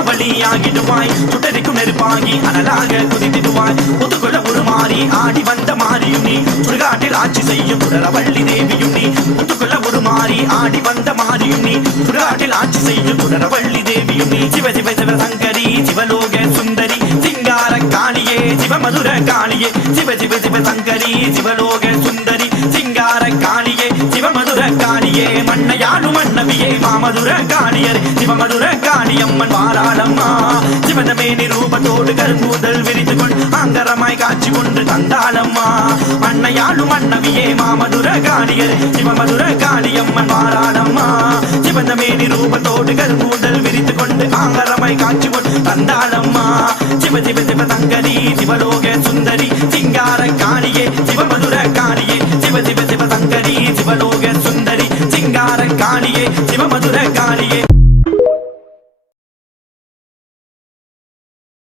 ஆகிடுவாய் சுட்டரிக்கும் நெருப்பாகி அனலாக குதித்திடுவாய் முதுகுல ஒரு மாறி ஆடி வந்த மாறியும் நீ சுடுகாட்டில் ஆட்சி செய்யும் சுடரவள்ளி தேவியும் நீ முதுகுல ஒரு மாறி ஆடி வந்த மாறியும் நீ சுடுகாட்டில் ஆட்சி செய்யும் சுடரவள்ளி தேவியும் நீ சிவ சிவ சிவ சங்கரி சிவலோக சுந்தரி சிங்கார காளியே சிவமதுர காளியே சிவ சிவ சிவ சங்கரி சிவலோக சுந்தரி சிங்கார காளியே சிவமதுர காளியே மண்ணையாளும் மன்னவியே மாமதுர காளியர் சிவமதுர காளியம்மன் வாராளம்மா சிவந்தமேனி ரூபத்தோடு கரும்பூதல் விரித்து கொண்டு ஆங்கரமாய் காட்சி கொண்டு தந்தாளம்மா மண்ணையாளும் மன்னவியே மாமதுர காளியர் சிவமதுர காளியம்மன் வாராளம்மா சிவந்தமேனி ரூபத்தோடு கரும்பூதல் விரித்து கொண்டு ஆங்கரமாய் காட்சி கொண்டு தந்தாளம்மா சிவ சிவ சிவ சங்கரி சிவலோக சுந்தரி